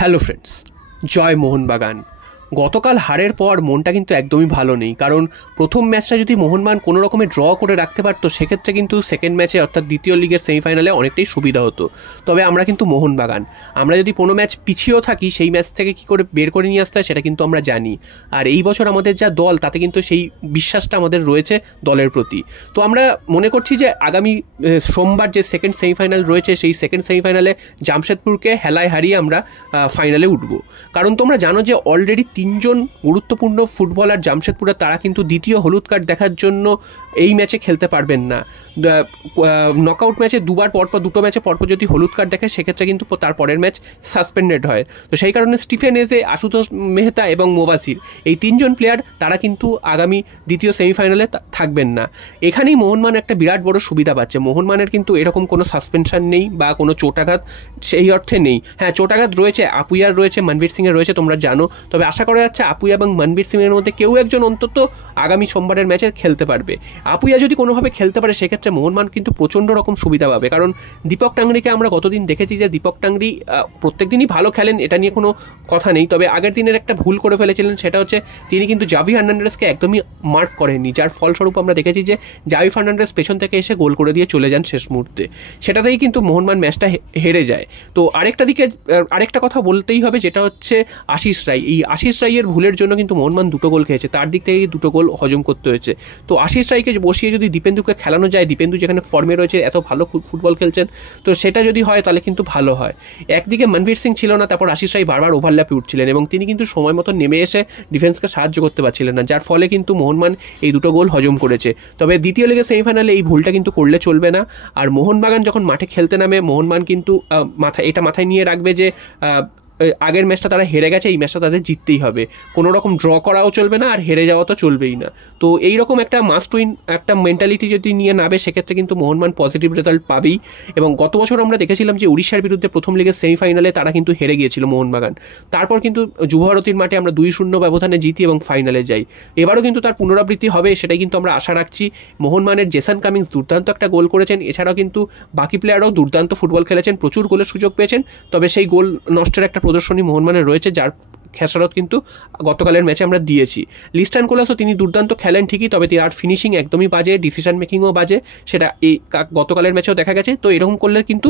Hello friends, জয় মোহনবাগান। গতকাল হারের পর মনটা কিন্তু একদমই ভালো নেই, কারণ প্রথম ম্যাচটা যদি মোহনবাগান কোনো রকমে ড্র করে রাখতে পারতো সেক্ষেত্রে কিন্তু সেকেন্ড ম্যাচে অর্থাৎ দ্বিতীয় লিগের সেমিফাইনালে অনেকটাই সুবিধা হতো। তবে আমরা কিন্তু মোহনবাগান, আমরা যদি কোনো ম্যাচ পিছিয়েও থাকি সেই ম্যাচ থেকে কী করে বের করে নিয়ে আসতে হয় সেটা কিন্তু আমরা জানি। আর এই বছর আমাদের যা দল তাতে কিন্তু সেই বিশ্বাসটা আমাদের রয়েছে দলের প্রতি। তো আমরা মনে করছি যে আগামী সোমবার যে সেকেন্ড সেমিফাইনাল রয়েছে সেই সেকেন্ড সেমিফাইনালে জামশেদপুরকে হেলায় হারিয়ে আমরা ফাইনালে উঠব। কারণ তোমরা জানো যে অলরেডি 3জন গুরুত্বপূর্ণ ফুটবলার জামশেদপুরে তারা কিন্তু দ্বিতীয় হলুদ কার্ড দেখার জন্য এই ম্যাচে খেলতে পারবেন না। নকআউট ম্যাচে দুটো ম্যাচে পরপর যদি হলুদ কার্ড দেখে সেক্ষেত্রে কিন্তু তার পরের ম্যাচ সাসপেন্ডেড হয়। তো সেই কারণে স্টিফেন এজে, আশুতোষ মেহতা এবং মোবাসির এই 3জন প্লেয়ার তারা কিন্তু আগামী দ্বিতীয় সেমিফাইনালে থাকবেন না। এখানেই মোহনবাগান একটা বিরাট বড় সুবিধা পাচ্ছে। মোহনবাগানের কিন্তু এরকম কোনো সাসপেনশন নেই বা কোনো চোটাঘাত সেই অর্থে নেই। হ্যাঁ, চোটাঘাত রয়েছে, আপুইয়ার রয়েছে, মনবীর সিংয়ের রয়েছে, তোমরা জানো। তবে আশা করা যাচ্ছে আপুইয়া এবং মনবীর সিংয়ের মধ্যে কেউ একজন অন্তত আগামী সোমবারের ম্যাচে খেলতে পারবে। আপুইয়া যদি কোনোভাবে খেলতে পারে সেক্ষেত্রে মোহনবাগান কিন্তু প্রচণ্ড রকম সুবিধা পাবে। কারণ দীপক টাংরিকে আমরা গতদিন দেখেছি যে দীপক টাংরি প্রত্যেক দিনই ভালো খেলেন, এটা নিয়ে কোনো কথা নেই। তবে আগের দিনের একটা ভুল করে ফেলেছিলেন, সেটা হচ্ছে তিনি কিন্তু জাভি হার্নান্ডেজকে একদমই মার্ক করেননি, যার ফলস্বরূপ আমরা দেখেছি যে জাভি হার্নান্ডেজ পেছন থেকে এসে গোল করে দিয়ে চলে যান শেষ মুহূর্তে। সেটাতেই কিন্তু মোহনবাগান ম্যাচটা হেরে যায়। তো আরেকটা কথা বলতেই হবে, যেটা হচ্ছে আশিস রায়। এই আশিস রায়ের ভুলের জন্য কিন্তু মোহনবাগান 2টো গোল খেয়েছে, তার দিক থেকে 2টো গোল হজম করতে হয়েছে। তো আশিস রায়কে বসিয়ে যদি দীপেন্দুকে খেলানো যায়, দীপেন্দু যেখানে ফর্মে রয়েছে, এত ভালো ফুটবল খেলছেন, তো সেটা যদি হয় তাহলে কিন্তু ভালো হয়। একদিকে মনবীর সিং ছিল না, তারপর আশিস রায় বারবার ওভারল্যাপে উঠছিলেন এবং তিনি কিন্তু সময় মতো নেমে এসে ডিফেন্সকে সাহায্য করতে পারছিলেন না, যার ফলে কিন্তু মোহনবাগান এই 2টো গোল হজম করেছে। তবে দ্বিতীয় লিগের সেমিফাইনালে এই ভুলটা কিন্তু করলে চলবে না। আর মোহনবাগান যখন মাঠে খেলতে নামে, মোহনবাগান কিন্তু মাথায় নিয়ে রাখবে যে আগের ম্যাচটা তারা হেরে গেছে, এই ম্যাচটা তাদের জিততেই হবে। কোনো রকম ড্র করাও চলবে না, আর হেরে যাওয়া তো চলবেই না। তো এইরকম একটা মাস্ট উইন একটা মেন্টালিটি যদি নিয়ে নামে সেক্ষেত্রে কিন্তু মোহনবাগান পজিটিভ রেজাল্ট পাবেই। এবং গত বছর আমরা দেখেছিলাম যে উড়িষ্যার বিরুদ্ধে প্রথম লিগের সেমিফাইনালে তারা কিন্তু হেরে গিয়েছিল মোহনবাগান। তারপর কিন্তু যুবভারতীর মাঠে আমরা 2-0 ব্যবধানে জিতি এবং ফাইনালে যাই। এবারও কিন্তু তার পুনরাবৃত্তি হবে, সেটাই কিন্তু আমরা আশা রাখছি। মোহনবাগানের জেসন কামিন্স দুর্দান্ত একটা গোল করেছেন, এছাড়াও কিন্তু বাকি প্লেয়াররাও দুর্দান্ত ফুটবল খেলেছেন, প্রচুর গোলের সুযোগ পেয়েছেন। তবে সেই গোল নষ্টের একটা প্রদর্শনী মোহনবাগানের রয়েছে, যার খেসারত কিন্তু গতকালের ম্যাচে আমরা দিয়েছি। লিস্টান কোলাসও তিনি দুর্দান্ত খেলেন ঠিকই, তবে তার ফিনিশিং একদমই বাজে, ডিসিশন মেকিংও বাজে, সেটা এই গতকালের ম্যাচেও দেখা গেছে। তো এরকম করলে কিন্তু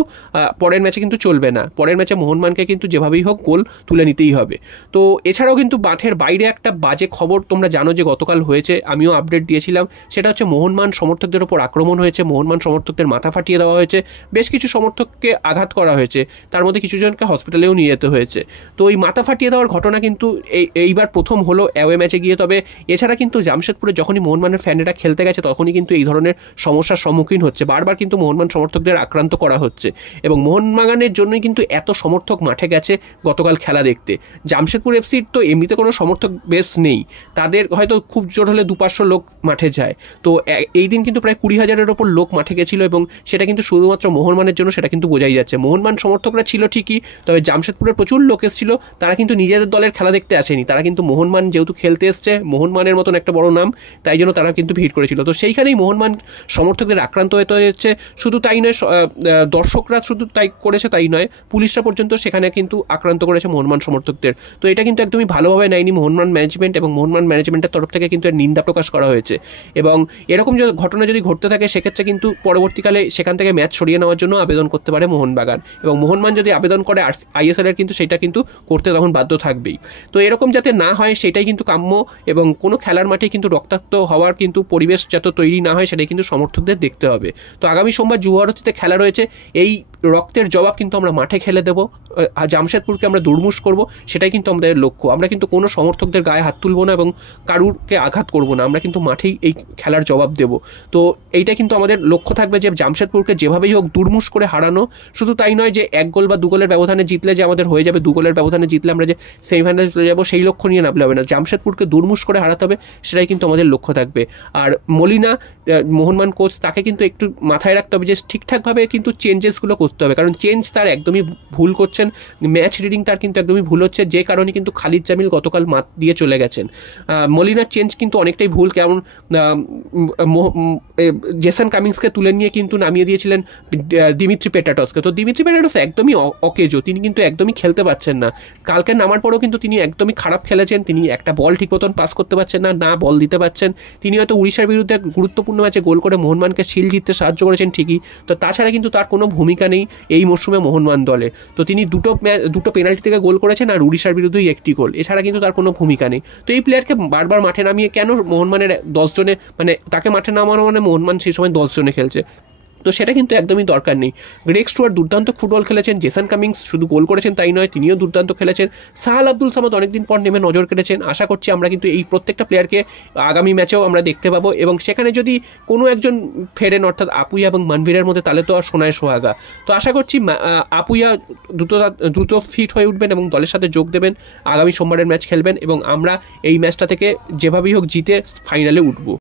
পরের ম্যাচে কিন্তু চলবে না। পরের ম্যাচে মোহনবাগানকে কিন্তু যেভাবেই হোক গোল তুলে নিতেই হবে। তো এছাড়াও কিন্তু মাঠের বাইরে একটা বাজে খবর তোমরা জানো যে গতকাল হয়েছে, আমিও আপডেট দিয়েছিলাম। সেটা হচ্ছে মোহনবাগান সমর্থকদের ওপর আক্রমণ হয়েছে, মোহনবাগান সমর্থকদের মাথা ফাটিয়ে দেওয়া হয়েছে, বেশ কিছু সমর্থককে আঘাত করা হয়েছে, তার মধ্যে কিছুজনকে হসপিটালেও নিয়ে যেতে হয়েছে। তো এই মাথা ফাটিয়ে দেওয়ার ঘটনা কিন্তু এইবার প্রথম হলো অ্যাওয়ে ম্যাচে গিয়ে। তবে এছাড়া কিন্তু জামশেদপুরে যখনই মোহনবাগানের ফ্যানেরা খেলতে গেছে তখনই কিন্তু এই ধরনের সমস্যার সম্মুখীন হচ্ছে, বারবার কিন্তু মোহনবাগান সমর্থকদের আক্রান্ত করা হচ্ছে। এবং মোহনবাগানের জন্যই কিন্তু এত সমর্থক মাঠে গেছে গতকাল খেলা দেখতে। জামশেদপুর এফসির তো এমনিতে কোনো সমর্থক বেস নেই, তাদের হয়তো খুব জোর হলে 200-500 লোক মাঠে যায়। তো এই দিন কিন্তু প্রায় 20,000-এর ওপর লোক মাঠে গেছিলো, এবং সেটা কিন্তু শুধুমাত্র মোহনবাগানের জন্য, সেটা কিন্তু বোঝাই যাচ্ছে। মোহনবাগান সমর্থকরা ছিল ঠিকই, তবে জামশেদপুরের প্রচুর লোক এসেছিল, তারা কিন্তু নিজেদের দলের খেলা দেখতে আসেনি, তারা কিন্তু মোহনবাগান যেহেতু খেলতে এসছে, মোহনবাগানের মতন একটা বড় নাম, তাই জন্য তারা কিন্তু ভিড় করেছিল। তো সেইখানেই মোহনবাগান সমর্থকদের আক্রান্ত হতে হচ্ছে। শুধু তাই নয়, দর্শকরা শুধু তাই করেছে তাই নয়, পুলিশরা পর্যন্ত সেখানে কিন্তু আক্রান্ত করেছে মোহনবাগান সমর্থকদের। তো এটা কিন্তু একদমই ভালোভাবে নেয়নি মোহনবাগান ম্যানেজমেন্ট, এবং মোহনবাগান ম্যানেজমেন্টের তরফ থেকে কিন্তু এর নিন্দা প্রকাশ করা হয়েছে। এবং এরকম ঘটনা যদি ঘটতে থাকে সেক্ষেত্রে কিন্তু পরবর্তীকালে সেখান থেকে ম্যাচ সরিয়ে নেওয়ার জন্য আবেদন করতে পারে মোহনবাগান, এবং মোহনবাগান যদি আবেদন করে আইএসএল এর কিন্তু সেটা কিন্তু করতে তখন বাধ্য থাকবেই। তো এরকম যাতে না হয় সেটাই কিন্তু কাম্য, এবং কোনো খেলার মাঠে কিন্তু রক্তাক্ত হওয়ার কিন্তু পরিবেশ যাতে তৈরি না হয় সেটাই কিন্তু সমর্থকদের দেখতে হবে। তো আগামী সোমবার যুবভারতীতে খেলা রয়েছে, এই রক্তের জবাব কিন্তু আমরা মাঠে খেলে দেবো, জামশেদপুরকে আমরা দুর্মুষ করব, সেটাই কিন্তু আমাদের লক্ষ্য। আমরা কিন্তু কোনো সমর্থকদের গায়ে হাত তুলব না এবং কারুরকে আঘাত করব না, আমরা কিন্তু মাঠেই এই খেলার জবাব দেব। তো এইটা কিন্তু আমাদের লক্ষ্য থাকবে যে জামশেদপুরকে যেভাবেই হোক দুর্মুষ করে হারানো। শুধু তাই নয় যে 1 গোল বা 2 গোলের ব্যবধানে জিতলে যে আমাদের হয়ে যাবে, 2 গোলের ব্যবধানে জিতলে আমরা যে সেমিফাইনালে চলে যাবো সেই লক্ষ্য নিয়ে নামলে হবে না, জামশেদপুরকে দুর্মুষ করে হারাতে হবে, সেটাই কিন্তু আমাদের লক্ষ্য থাকবে। আর মলিনা মোহনবাগান কোচ, তাকে কিন্তু একটু মাথায় রাখতে হবে যে ঠিকঠাকভাবে কিন্তু চেঞ্জেসগুলো করতে করতে হবে, কারণ চেঞ্জ তার একদমই ভুল করছেন, ম্যাচ রিডিং তার কিন্তু একদমই ভুল হচ্ছে, যে কারণে কিন্তু খালিদ জামিল গতকাল মাত দিয়ে চলে গেছেন। মলিনার চেঞ্জ কিন্তু অনেকটাই ভুল, কেমন জেসন কামিংসকে তুলে নিয়ে কিন্তু নামিয়ে দিয়েছিলেন দিমিত্রি পেটাটসকে। তো দিমিত্রি পেটাটস একদমই অকেজো, তিনি কিন্তু একদমই খেলতে পারছেন না। কালকে নামার পরেও কিন্তু তিনি একদমই খারাপ খেলেছেন, তিনি একটা বল ঠিক মতন পাস করতে পারছেন না, না বল দিতে পারছেন। তিনি হয়তো উড়িষ্যার বিরুদ্ধে গুরুত্বপূর্ণ ম্যাচে গোল করে মোহনবাগানকে শিল্ড জিততে সাহায্য করেছেন ঠিকই, তো তাছাড়া কিন্তু তার কোনো ভূমিকা নেই এই মরশুমে মোহনবাগান দলে। তো তিনি দুটো পেনাল্টি থেকে গোল করেছেন, আর উড়িষ্যার বিরুদ্ধেই একটি গোল, এছাড়া কিন্তু তার কোনো ভূমিকা নেই। তো এই প্লেয়ারকে বারবার মাঠে নামিয়ে কেন মোহনবাগানের 10 জনে, মানে তাকে মাঠে নামানো মানে মোহনবাগান সেই সময় 10 জনে খেলছে, তো সেটা কিন্তু একদমই দরকার নেই। গ্রেগ স্টুয়ার্ট দুর্দান্ত ফুটবল খেলেছেন, জেসন কামিংস শুধু গোল করেছেন তাই নয়, তিনিও দুর্দান্ত খেলেছেন। সাহাল আব্দুল সামাদ অনেকদিন পর নেমে নজর কেটেছেন। আশা করছি আমরা কিন্তু এই প্রত্যেকটা প্লেয়ারকে আগামী ম্যাচেও আমরা দেখতে পাবো, এবং সেখানে যদি কোনো একজন ফেরেন, অর্থাৎ আপুইয়া এবং মানভীরের মধ্যে, তাহলে তো আর সোনায় সোহাগা। তো আশা করছি আপুইয়া দ্রুত ফিট হয়ে উঠবেন এবং দলের সাথে যোগ দেবেন, আগামী সোমবারের ম্যাচ খেলবেন, এবং আমরা এই ম্যাচটা থেকে যেভাবেই হোক জিতে ফাইনালে উঠবো।